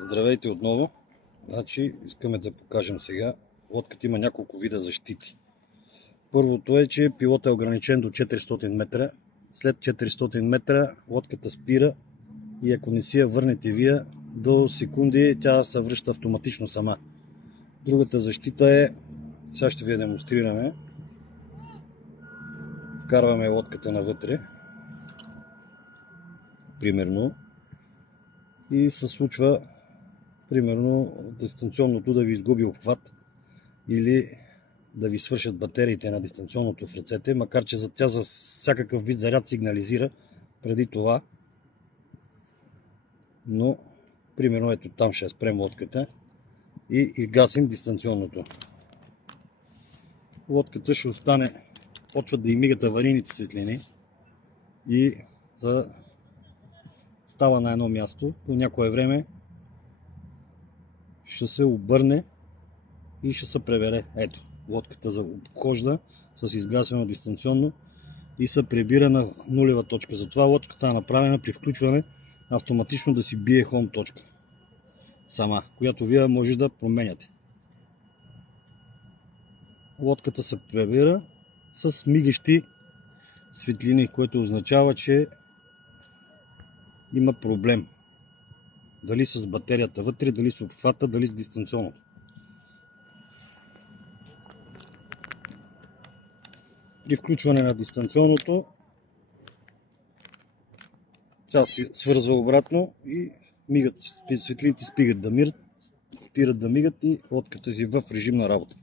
Здравейте отново. Значи, искаме да покажем сега. Лодката има няколко вида защити. Първото е, че пилотът е ограничен до 400 метра. След 400 метра лодката спира и ако не си я върнете вие, до секунди тя се връща автоматично сама. Другата защита е, сега ще ви я демонстрираме. Вкарваме лодката навътре, примерно, и се случва примерно дистанционното да ви изгуби обхват или да ви свършат батериите на дистанционното в ръцете, макар че тя за всякакъв вид заряд сигнализира преди това. Но, примерно, ето там ще спрем лодката и гасим дистанционното. Лодката ще остане, почват да й мигат аварийните светлини и става на едно място. По някое време ще се обърне и ще се пребере. Ето, лодката обхожда с изгасено дистанционно и се прибира на нулева точка. Затова лодката е направена при включване автоматично да си бие home точка сама, която вие може да променяте. Лодката се прибира с мигащи светлини, което означава, че има проблем. Дали с батерията вътре, дали с обхвата, дали с дистанционното. При включване на дистанционното тя се свързва обратно и мигат, светлините спират да мигат и лодката си в режим на работа.